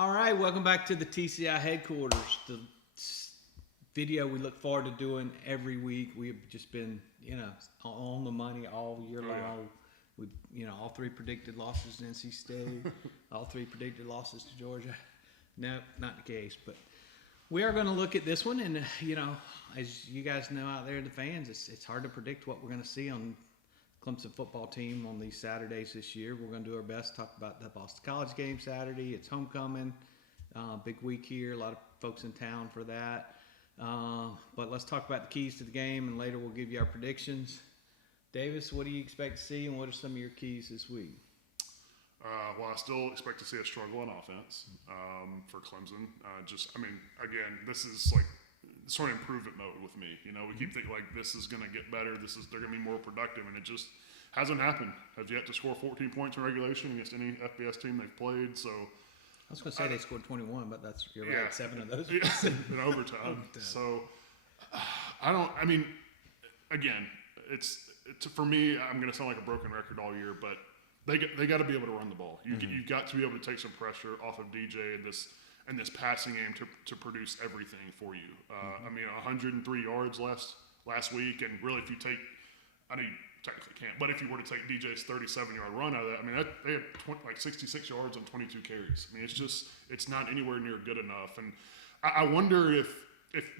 All right, welcome back to the TCI headquarters. The video we look forward to doing every week. We've just been, on the money all year long. We, all three predicted losses to NC State, all three predicted losses to Georgia. No, not the case, but we are going to look at this one, and as you guys know out there, the fans, it's hard to predict what we're going to see on Clemson football team on these Saturdays this year. We're going to do our best to talk about the Boston College game Saturday. It's homecoming, big week here. A lot of folks in town for that. But let's talk about the keys to the game, and later we'll give you our predictions. Davis, what do you expect to see, and what are some of your keys this week? Well, I still expect to see a struggle on offense for Clemson. Again, this is like sort of improvement mode with me. We keep thinking like this is going to get better. They're going to be more productive, and it just hasn't happened. Have yet to score 14 points in regulation against any FBS team they've played. So I was going to say they scored 21, but you're right. 7 of those in overtime. So again, it's for me. I'm going to sound like a broken record all year, but they got to be able to run the ball. You've got to be able to take some pressure off of DJ and this passing game to produce everything for you. 103 yards last week, and really, if you take, I know you technically can't, but if you were to take DJ's 37-yard run out of that, they had 66 yards on 22 carries. It's not anywhere near good enough. And I wonder if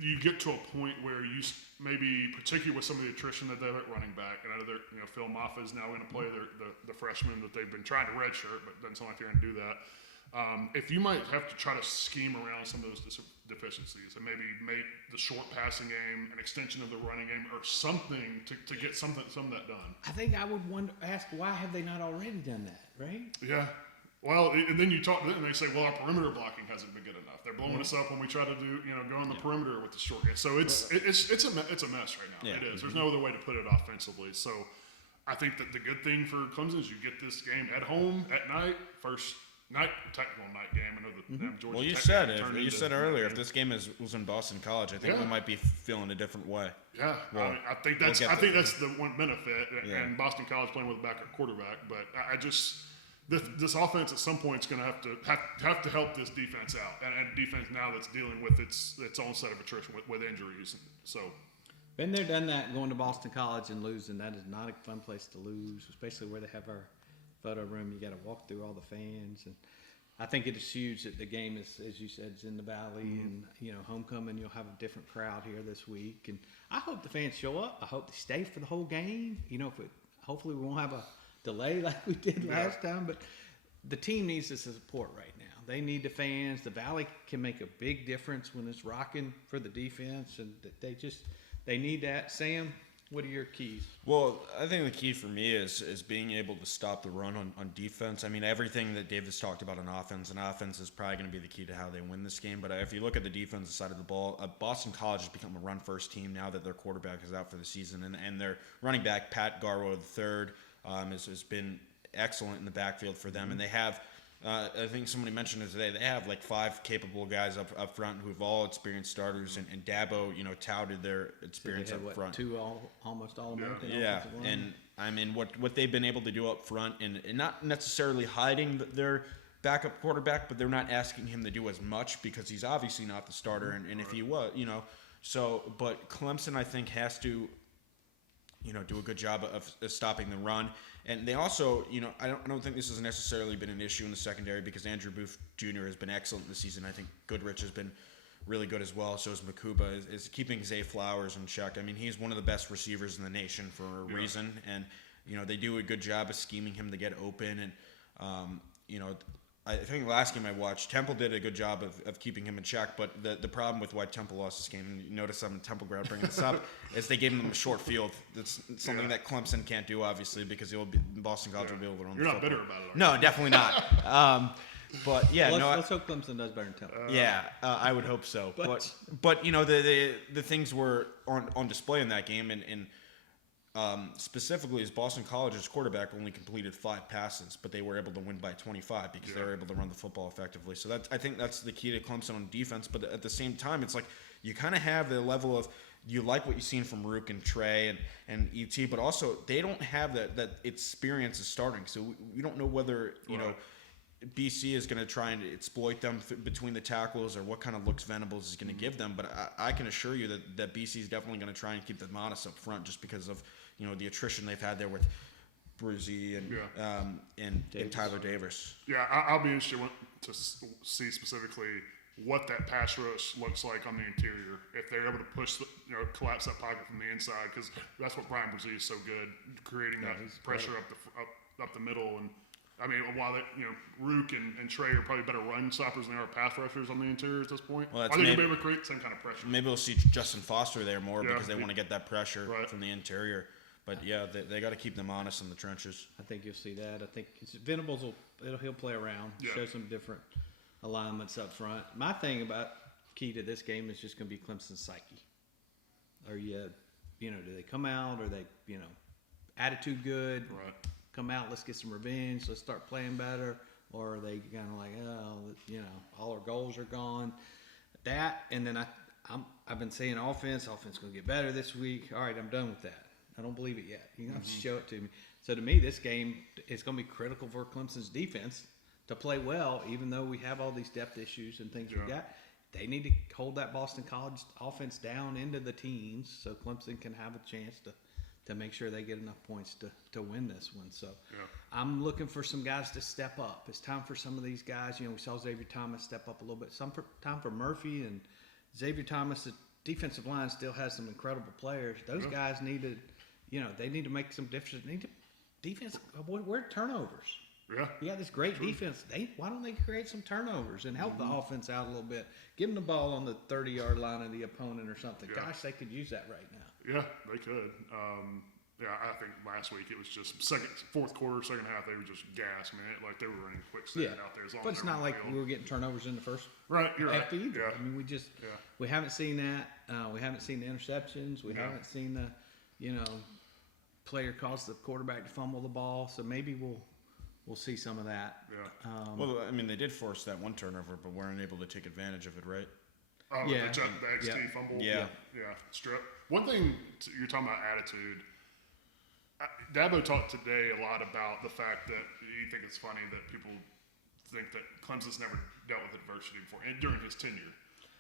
you get to a point where you maybe, particularly with some of the attrition that they have at running back, and Phil Maffa is now going to play the freshman that they've been trying to redshirt, but doesn't sound like they're going to do that. If you might have to try to scheme around some of those deficiencies and maybe make the short passing game an extension of the running game or something to get some of that done. I think I would ask, why have they not already done that, right? Yeah. Well, and then you talk, and they say, well, our perimeter blocking hasn't been good enough. They're blowing us up when we try to go on the perimeter with the short game. So it's a mess right now. Yeah. It is. There's no other way to put it offensively. So I think that the good thing for Clemson is you get this game at home at night, first technical night game. I know Georgia. Well, you said earlier, if this game was in Boston College, I think we might be feeling a different way. Yeah, well, I think that's the one benefit, and Boston College playing with a backup quarterback. But I just this offense at some point is going to have to help this defense out, and defense now that's dealing with its own set of attrition with injuries. So. Been there, done that, going to Boston College and losing. That is not a fun place to lose, especially where they have our photo room. You got to walk through all the fans, and I think it is huge that the game is, as you said, is in the Valley, and homecoming. You'll have a different crowd here this week, and I hope the fans show up. I hope they stay for the whole game. Hopefully we won't have a delay like we did last time, but the team needs the support right now. They need the fans. The Valley can make a big difference when it's rocking for the defense, and they need that. Sam, what are your keys? Well, I think the key for me is being able to stop the run on defense. Everything that Davis talked about on offense, and offense is probably going to be the key to how they win this game. But if you look at the defensive side of the ball, Boston College has become a run-first team now that their quarterback is out for the season. And their running back, Pat Garwo III, has been excellent in the backfield for them. And they have, I think somebody mentioned it today, they have like 5 capable guys up front who've all experienced starters, and Dabo, touted their experience up front. 2 almost all American. Yeah, and what they've been able to do up front, and not necessarily hiding their backup quarterback, but they're not asking him to do as much because he's obviously not the starter, and if he was, but Clemson, I think, has to do a good job of stopping the run. And they also, I don't think this has necessarily been an issue in the secondary because Andrew Booth Jr. has been excellent this season. I think Goodrich has been really good as well. So is Makuba, is keeping Zay Flowers in check. He's one of the best receivers in the nation for a reason. And, they do a good job of scheming him to get open. And, I think last game I watched, Temple did a good job of keeping him in check, but the problem with why Temple lost this game, and you notice I'm in Temple ground bringing this up, is they gave him a short field. That's something that Clemson can't do, obviously, because Boston College will be able to run the football. You're not bitter about it, No, definitely not. But yeah, let's hope Clemson does better than Temple. I would hope so. But the things were on display in that game, and specifically as Boston College's quarterback only completed 5 passes, but they were able to win by 25 because they were able to run the football effectively. So I think that's the key to Clemson on defense. But at the same time, it's like you kind of have the level of you like what you've seen from Rook and Trey and ET, but also they don't have that experience of starting. So we don't know whether BC is going to try and exploit them between the tackles, or what kind of looks Venables is going to give them. But I can assure you that BC is definitely going to try and keep them honest up front, just because of the attrition they've had there with Bruzy and Tyler Davis. Yeah, I'll be interested to see specifically what that pass rush looks like on the interior, if they're able to push, collapse that pocket from the inside, because that's what Brian Bruzy is so good, creating that pressure up the middle. And I mean, while Rook and Trey are probably better run stoppers than they are pass rushers on the interior at this point, well, I think they'll be able to create some kind of pressure. Maybe we'll see Justin Foster there more because they want to get that pressure from the interior. But yeah, they got to keep them honest in the trenches. I think you'll see that. I think Venables he'll play around, show some different alignments up front. My thing about key to this game is just going to be Clemson's psyche. Are do they come out? Are they, attitude good? Right. Come out, let's get some revenge, let's start playing better? Or are they kind of like, all our goals are gone? That, and then I've been saying offense going to get better this week. All right, I'm done with that. I don't believe it yet. You're going to have to show it to me. So to me, this game is going to be critical for Clemson's defense to play well, even though we have all these depth issues and things we got. They need to hold that Boston College offense down into the teens so Clemson can have a chance to make sure they get enough points to win this one. So I'm looking for some guys to step up. It's time for some of these guys. We saw Xavier Thomas step up a little bit. Time for Murphy and Xavier Thomas. The defensive line still has some incredible players. Those guys need to, they need to make some difference. Defense, where are turnovers? Yeah. You got this great defense. Why don't they create some turnovers and help the offense out a little bit? Give them the ball on the 30-yard line of the opponent or something. Yeah. Gosh, they could use that right now. Yeah, they could. I think last week it was just fourth quarter, second half, they were just gas, man. Like they were running quick out there. But it's not like we were getting turnovers in the first half either. Yeah. I mean, we haven't seen that. We haven't seen the interceptions. We haven't seen the, player cause the quarterback to fumble the ball. So maybe we'll see some of that. Yeah. Well, I mean, they did force that one turnover, but weren't able to take advantage of it, right? Oh, the XT fumble. Yeah. Strip. One thing you're talking about attitude. Dabo talked today a lot about the fact that you think it's funny that people think that Clemson's never dealt with adversity before during his tenure.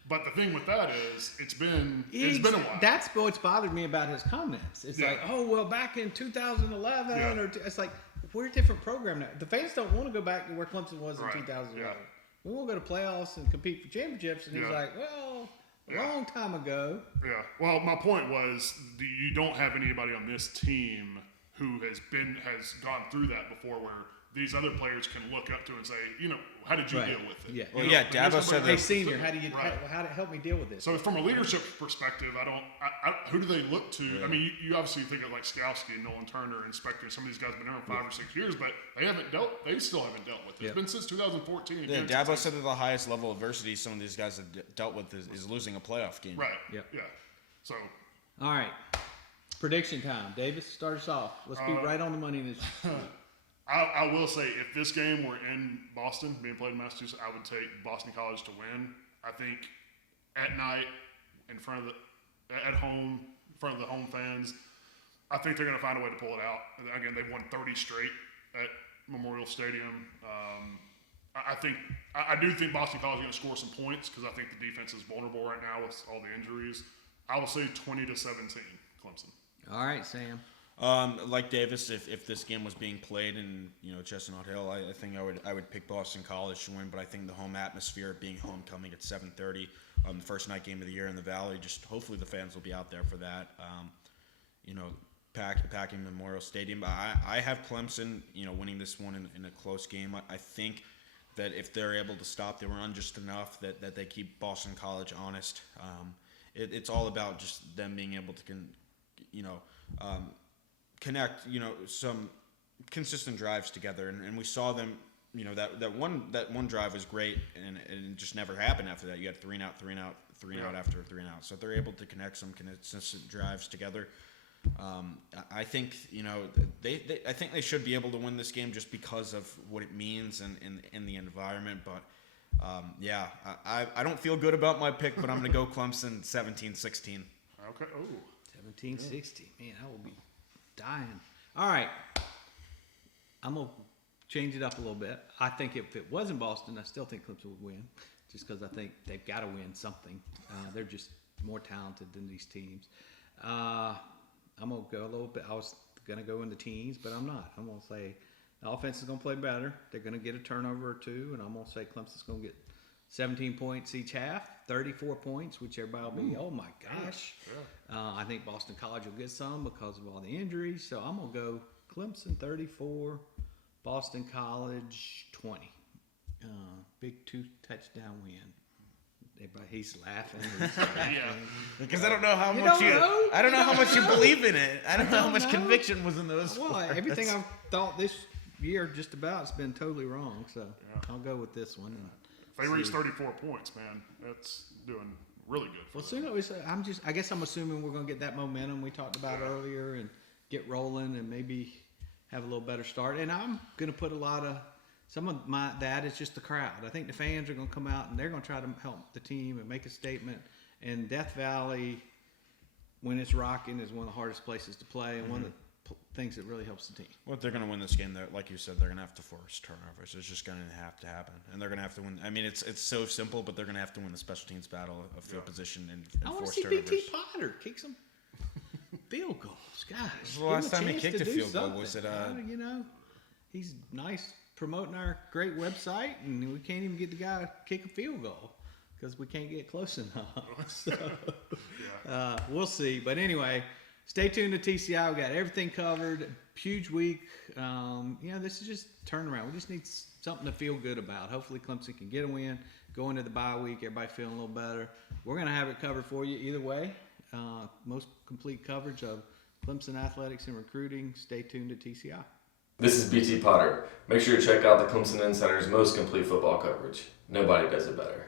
But the thing with that is, it's been a while. That's what's bothered me about his comments. It's like, back in 2011, it's like we're a different program now. The fans don't want to go back to where Clemson was in 2011. Yeah. We want to go to playoffs and compete for championships. And he's like, a long time ago. Yeah. Well, my point was you don't have anybody on this team who has gone through that before, where these other players can look up to and say, how did you deal with it? Yeah. Well, Dabo said Hey, senior, how do help me deal with this? So from a leadership perspective, who do they look to? Yeah. I mean, you obviously think of like Skowski and Nolan Turner and Spector. Some of these guys have been around 5 or 6 years, but they still haven't dealt with it. It's been since 2014. Yeah, Dabo said that the highest level of adversity some of these guys have dealt with is losing a playoff game. Right. Yep. Yeah. So. All right. Prediction time. Davis, start us off. Let's be right on the money in this. I will say, if this game were in Boston, being played in Massachusetts, I would take Boston College to win. I think at night, at home, in front of the home fans, I think they're going to find a way to pull it out. Again, they've won 30 straight at Memorial Stadium. I do think Boston College is going to score some points because I think the defense is vulnerable right now with all the injuries. I will say 20-17, Clemson. All right, Sam. Like Davis, if this game was being played in Chestnut Hill, I think I would pick Boston College to win. But I think the home atmosphere, being homecoming at 7:30, the first night game of the year in the Valley, just hopefully the fans will be out there for that. Packing Memorial Stadium. I have Clemson, winning this one in a close game. I think that if they're able to stop the run just enough, that they keep Boston College honest. It's all about just them being able to connect, some consistent drives together, and we saw them. That one drive was great, and it just never happened after that. You had 3 and out after 3 and out. So if they're able to connect some consistent drives together, I think I think they should be able to win this game just because of what it means and the environment. But I don't feel good about my pick, but I'm going to go Clemson 17-16. Okay. Oh. 17-16. Man, I will be dying. All right. I'm going to change it up a little bit. I think if it wasn't Boston, I still think Clemson would win, just because I think they've got to win something. They're just more talented than these teams. I'm gonna go a little bit. I was gonna go in the teens, but I'm not. I'm gonna say the offense is gonna play better. They're gonna get a turnover or two, and I'm gonna say Clemson's gonna get 17 points each half, 34 points, which everybody will be, oh my gosh. I think Boston College will get some because of all the injuries. So I'm going to go Clemson 34, Boston College 20. Big 2-touchdown win. Everybody, he's laughing. Because I don't know how You much don't know. I don't You know how don't much you know. believe in it. I don't know how don't much know. conviction was in those. Well, words. everything I've thought this year just about has been totally wrong. So I'll go with this one. And If they reach 34 points, man, that's doing really good. well, soon I guess I'm assuming we're going to get that momentum we talked about earlier and get rolling and maybe have a little better start. And I'm going to put a lot of some of that is just the crowd. I think the fans are going to come out and they're going to try to help the team and make a statement. And Death Valley, when it's rocking, is one of the hardest places to play and one of the things that really helps the team. Well, if they're going to win this game, like you said, they're going to have to force turnovers. It's just going to have to happen, and they're going to have to win. I mean, it's so simple, but they're going to have to win the special teams battle of field position and I want to force see turnovers. BT Potter kick some field goals. Gosh, was the last give him time he chance kicked to a do field goal? something. Was it, You know, he's nice promoting our great website, and we can't even get the guy to kick a field goal because we can't get close enough. So, we'll see. But anyway, stay tuned to TCI. We got everything covered. Huge week. This is just turnaround. We just need something to feel good about. Hopefully Clemson can get a win, go into the bye week, everybody feeling a little better. We're going to have it covered for you either way. Most complete coverage of Clemson athletics and recruiting. Stay tuned to TCI. This is BT Potter. Make sure to check out the Clemson Insider's most complete football coverage. Nobody does it better.